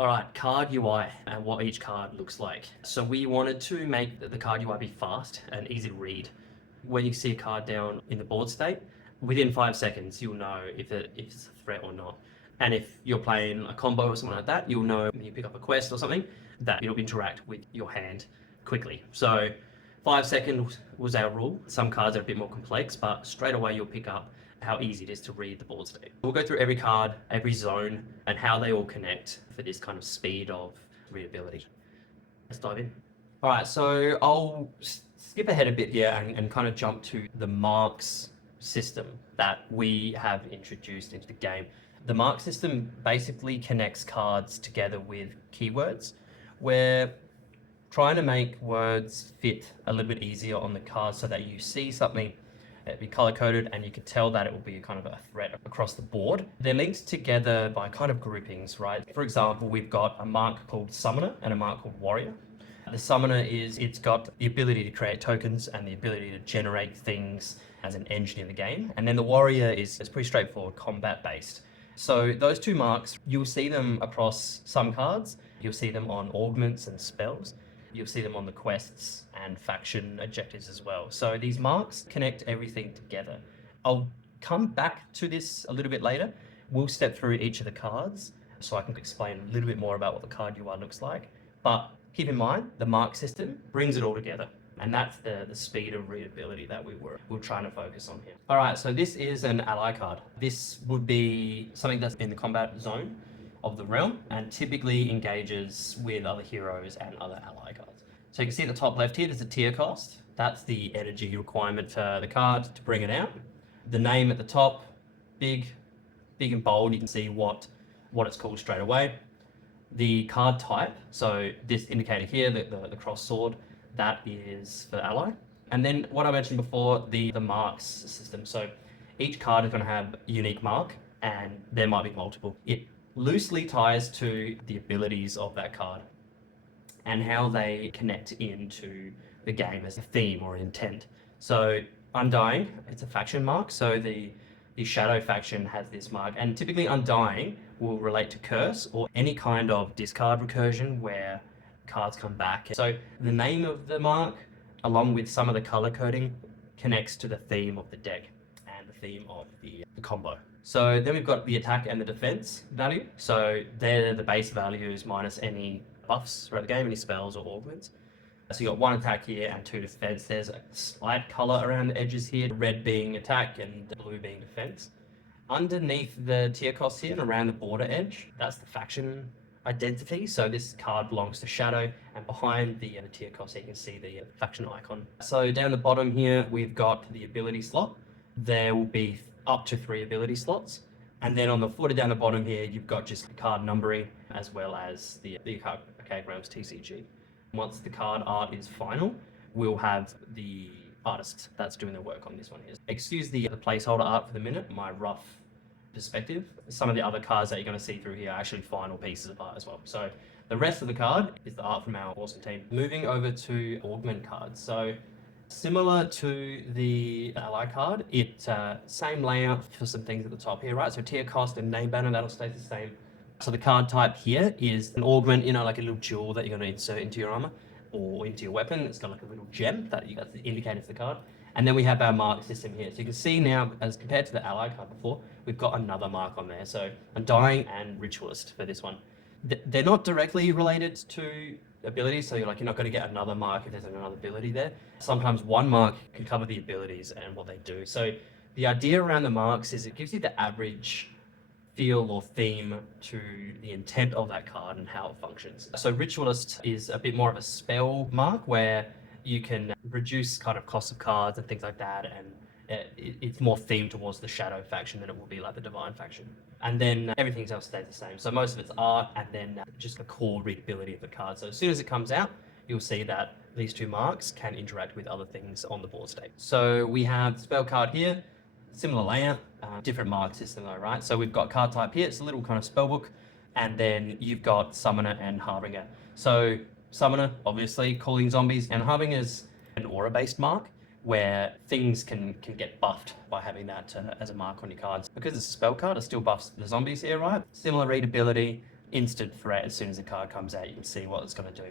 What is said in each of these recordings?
All right, card UI and what each card looks like. So we wanted to make the card UI be fast and easy to read. When you see a card down in the board state, within 5 seconds, you'll know if it's a threat or not. And if you're playing a combo or something like that, you'll know when you pick up a quest or something that it'll interact with your hand quickly. So 5 seconds was our rule. Some cards are a bit more complex, but straight away you'll pick up how easy it is to read the board state. We'll go through every card, every zone, and how they all connect for this kind of speed of readability. Let's dive in. All right, so I'll skip ahead a bit here and kind of jump to the marks system that we have introduced into the game. The mark system basically connects cards together with keywords. We're trying to make words fit a little bit easier on the card so that you see something be color coded and you can tell that it will be kind of a threat across the board. They're linked together by kind of groupings, right? For example, we've got a mark called Summoner and a mark called Warrior. The Summoner it's got the ability to create tokens and the ability to generate things as an engine in the game. And then the Warrior is pretty straightforward, combat based. So those two marks, you'll see them across some cards. You'll see them on augments and spells. You'll see them on the quests and faction objectives as well. So these marks connect everything together. I'll come back to this a little bit later. We'll step through each of the cards so I can explain a little bit more about what the card UI looks like. But keep in mind, the mark system brings it all together. And that's the speed of readability that we're trying to focus on here. All right, so this is an ally card. This would be something that's in the combat zone of the realm and typically engages with other heroes and other ally cards. So you can see at the top left here, there's a tier cost. That's the energy requirement for the card to bring it out. The name at the top, big and bold, you can see what it's called straight away. The card type, so this indicator here, the cross sword, that is for ally. And then what I mentioned before, the marks system. So each card is going to have a unique mark and there might be multiple. It loosely ties to the abilities of that card and how they connect into the game as a theme or an intent. So Undying, it's a faction mark. So the Shadow faction has this mark, and typically Undying will relate to curse or any kind of discard recursion where cards come back. So the name of the mark, along with some of the color coding, connects to the theme of the deck and the theme of the combo. So then we've got the attack and the defense value. So they're the base values minus any buffs throughout the game, any spells or augments. So you got one attack here and two defense. There's a slight color around the edges here, red being attack and blue being defense. Underneath the tier cost here and around the border edge, that's the faction identity. So this card belongs to Shadow, and behind the tier cost you can see the faction icon. So down the bottom here, we've got the ability slot. There will be up to 3 ability slots. And then on the footer down the bottom here, you've got just card numbering as well as the Archaic Realms TCG. Once the card art is final, we'll have the artist that's doing the work on this one here. Excuse the placeholder art for the minute, my rough perspective. Some of the other cards that you're going to see through here are actually final pieces of art as well. So the rest of the card is the art from our awesome team. Moving over to Augment cards. So similar to the ally card, same layout for some things at the top here, right? So tier cost and name banner, that'll stay the same. So the card type here is an augment, like a little jewel that you're going to insert into your armor or into your weapon. It's got like a little gem that's the indicator for the card. And then we have our mark system here. So you can see now, as compared to the ally card before, we've got another mark on there. So Undying and Ritualist for this one. They're not directly related to abilities, so you're not going to get another mark if there's another ability there. Sometimes one mark can cover the abilities and what they do. So the idea around the marks is it gives you the average feel or theme to the intent of that card and how it functions. So Ritualist is a bit more of a spell mark where you can reduce kind of cost of cards and things like that, and it's more themed towards the Shadow faction than it will be like the Divine faction. And then everything else stays the same. So most of it's art and then just the core readability of the card. So as soon as it comes out, you'll see that these two marks can interact with other things on the board state. So we have the spell card here, similar layout, different mark system though, right? So we've got card type here, it's a little kind of spell book, and then you've got Summoner and Harbinger. So Summoner, obviously, calling zombies, and Harbinger's an aura-based mark, where things can get buffed by having that as a mark on your cards. Because it's a spell card, it still buffs the zombies here, right? Similar readability, instant threat. As soon as the card comes out, you can see what it's going to do.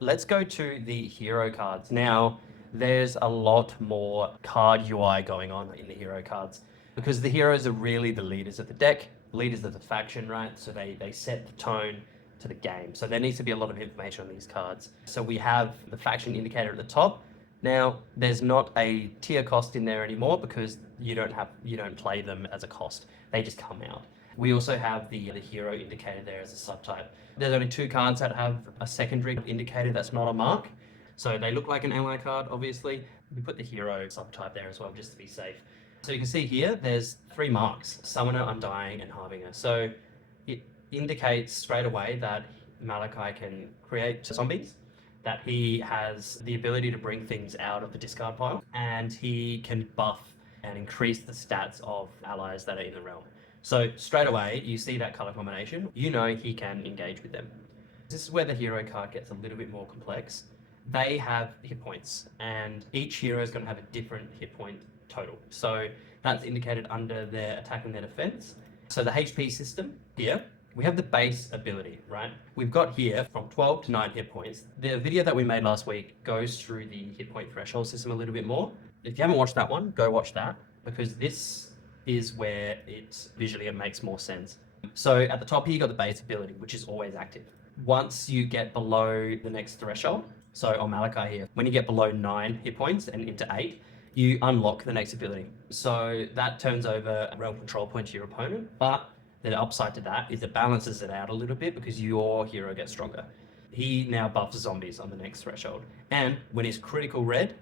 Let's go to the hero cards. Now, there's a lot more card UI going on in the hero cards because the heroes are really the leaders of the deck, leaders of the faction, right? So they set the tone to the game. So there needs to be a lot of information on these cards. So we have the faction indicator at the top. Now, there's not a tier cost in there anymore because you don't play them as a cost. They just come out. We also have the hero indicator there as a subtype. There's only 2 cards that have a secondary indicator that's not a mark. So they look like an ally card, obviously. We put the hero subtype there as well, just to be safe. So you can see here, there's 3 marks: Summoner, Undying, and Harbinger. So it indicates straight away that Malachi can create zombies, that he has the ability to bring things out of the discard pile, and he can buff and increase the stats of allies that are in the realm. So straight away, you see that color combination, you know he can engage with them. This is where the hero card gets a little bit more complex. They have hit points, and each hero is going to have a different hit point total. So that's indicated under their attack and their defense. So the HP system here, we have the base ability, right? We've got here from 12 to 9 hit points. The video that we made last week goes through the hit point threshold system a little bit more. If you haven't watched that one, go watch that, because this is where it makes more sense. So at the top here, you got the base ability, which is always active. Once you get below the next threshold, so on Malachi here, when you get below 9 hit points and into 8, you unlock the next ability. So that turns over a realm control point to your opponent, but the upside to that is it balances it out a little bit because your hero gets stronger. He now buffs zombies on the next threshold. And when he's critical red,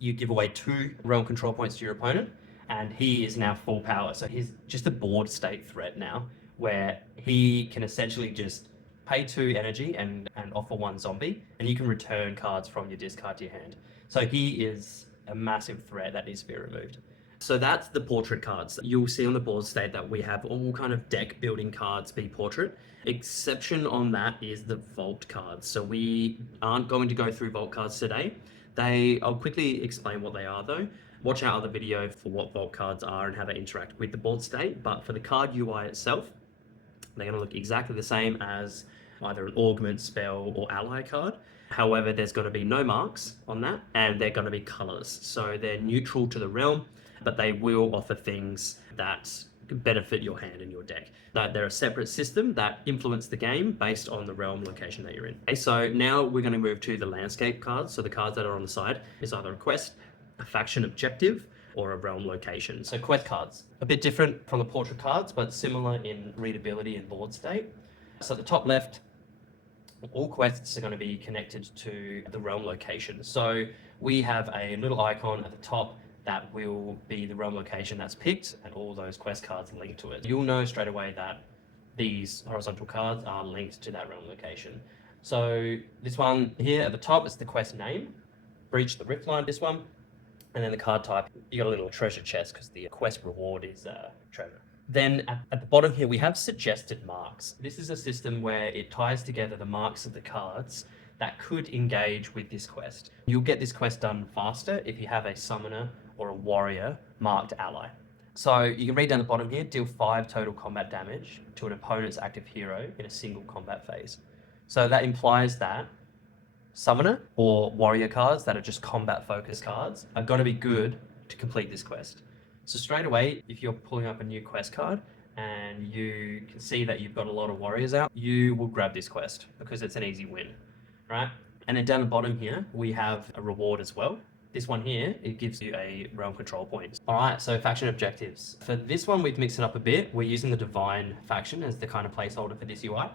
you give away 2 realm control points to your opponent, and he is now full power. So he's just a board state threat now, where he can essentially just pay 2 energy and offer 1 zombie, and you can return cards from your discard to your hand. So he is a massive threat that needs to be removed. So that's the portrait cards. You'll see on the board state that we have all kind of deck building cards be portrait. Exception on that is the vault cards. So we aren't going to go through vault cards today. I'll quickly explain what they are though. Watch our other video for what vault cards are and how they interact with the board state. But for the card UI itself, they're going to look exactly the same as either an augment, spell, or ally card. However, there's going to be no marks on that, and they're going to be colors. So they're neutral to the realm, but they will offer things that benefit your hand and your deck. They're a separate system that influence the game based on the realm location that you're in. Okay, so now we're going to move to the landscape cards. So the cards that are on the side is either a quest, a faction objective, or a realm location. So quest cards, a bit different from the portrait cards, but similar in readability and board state. So at the top left, all quests are going to be connected to the realm location. So we have a little icon at the top that will be the realm location that's picked, and all those quest cards linked to it. You'll know straight away that these horizontal cards are linked to that realm location. So this one here at the top is the quest name, Breach the Riftline, this one. And then the card type, you got a little treasure chest because the quest reward is treasure. Then at the bottom here, we have suggested marks. This is a system where it ties together the marks of the cards that could engage with this quest. You'll get this quest done faster if you have a summoner or a warrior marked ally. So you can read down the bottom here, deal 5 total combat damage to an opponent's active hero in a single combat phase. So that implies that summoner or warrior cards that are just combat focused cards are going to be good to complete this quest. So straight away, if you're pulling up a new quest card and you can see that you've got a lot of warriors out, you will grab this quest because it's an easy win, right? And then down the bottom here, we have a reward as well. This one here, it gives you a realm control point. All right, so faction objectives. For this one, we've mixed it up a bit. We're using the Divine faction as the kind of placeholder for this UI.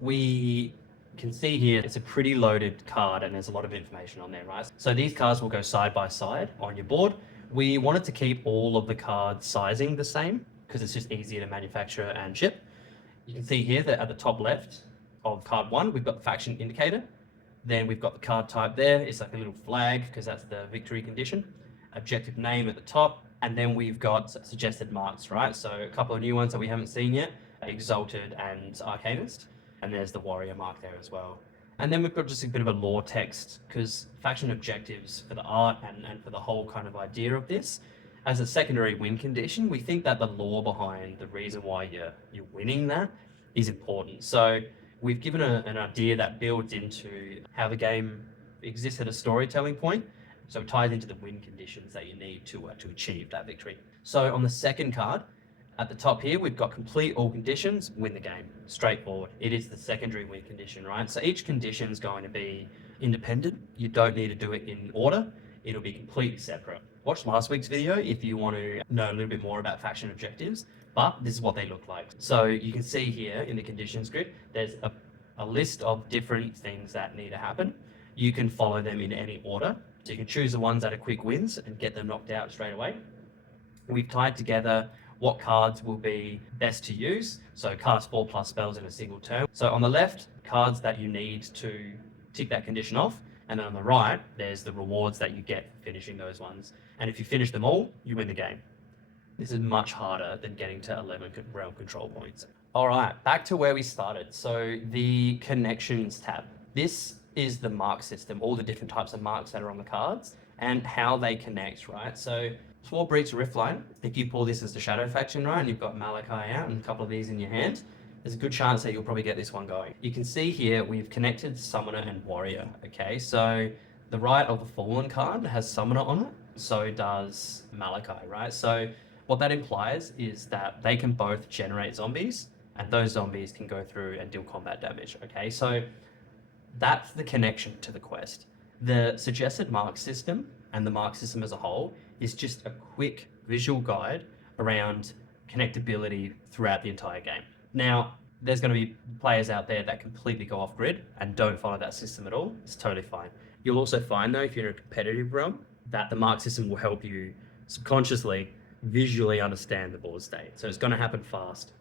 We can see here, it's a pretty loaded card and there's a lot of information on there, right? So these cards will go side by side on your board. We wanted to keep all of the card sizing the same because it's just easier to manufacture and ship. You can see here that at the top left of card 1, we've got the faction indicator. Then we've got the card type there. It's like a little flag because that's the victory condition. Objective name at the top. And then we've got suggested marks, right? So a couple of new ones that we haven't seen yet, Exalted and Arcanist. And there's the warrior mark there as well. And then we've got just a bit of a lore text because faction objectives for the art and for the whole kind of idea of this, as a secondary win condition, we think that the lore behind the reason why you're winning that is important. So we've given an idea that builds into how the game exists at a storytelling point. So it ties into the win conditions that you need to achieve that victory. So on the second card, at the top here, we've got complete all conditions, win the game. Straightforward. It is the secondary win condition, right? So each condition is going to be independent. You don't need to do it in order. It'll be completely separate. Watch last week's video if you want to know a little bit more about faction objectives, but this is what they look like. So you can see here in the conditions grid, there's a list of different things that need to happen. You can follow them in any order. So you can choose the ones that are quick wins and get them knocked out straight away. We've tied together what cards will be best to use. So cast 4+ spells in a single turn. So on the left, cards that you need to tick that condition off. And then on the right, there's the rewards that you get for finishing those ones. And if you finish them all, you win the game. This is much harder than getting to 11 realm control points. All right, back to where we started. So the connections tab. This is the mark system, all the different types of marks that are on the cards and how they connect, right? So Swore Breach Riftline, if you pull this as the Shadow faction, right, and you've got Malachi out and a couple of these in your hand, there's a good chance that you'll probably get this one going. You can see here we've connected Summoner and Warrior, okay? So the Right of the Fallen card has Summoner on it, so does Malachi, right? So what that implies is that they can both generate zombies, and those zombies can go through and deal combat damage, okay? So that's the connection to the quest. The suggested mark system and the mark system as a whole is just a quick visual guide around connectability throughout the entire game. Now, there's going to be players out there that completely go off grid and don't follow that system at all. It's totally fine. You'll also find though, if you're in a competitive realm, that the mark system will help you subconsciously visually understand the board state. So it's going to happen fast.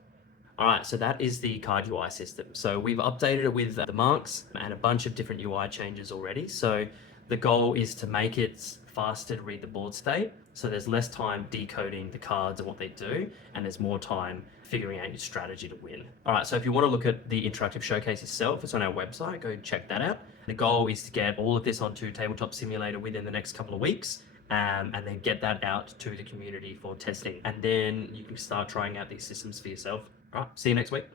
All right, so that is the card UI system. So we've updated it with the marks and a bunch of different UI changes already. So the goal is to make it faster to read the board state. So there's less time decoding the cards and what they do, and there's more time figuring out your strategy to win. All right, so if you want to look at the interactive showcase itself, it's on our website, go check that out. The goal is to get all of this onto Tabletop Simulator within the next couple of weeks. And then get that out to the community for testing. And then you can start trying out these systems for yourself. All right, see you next week.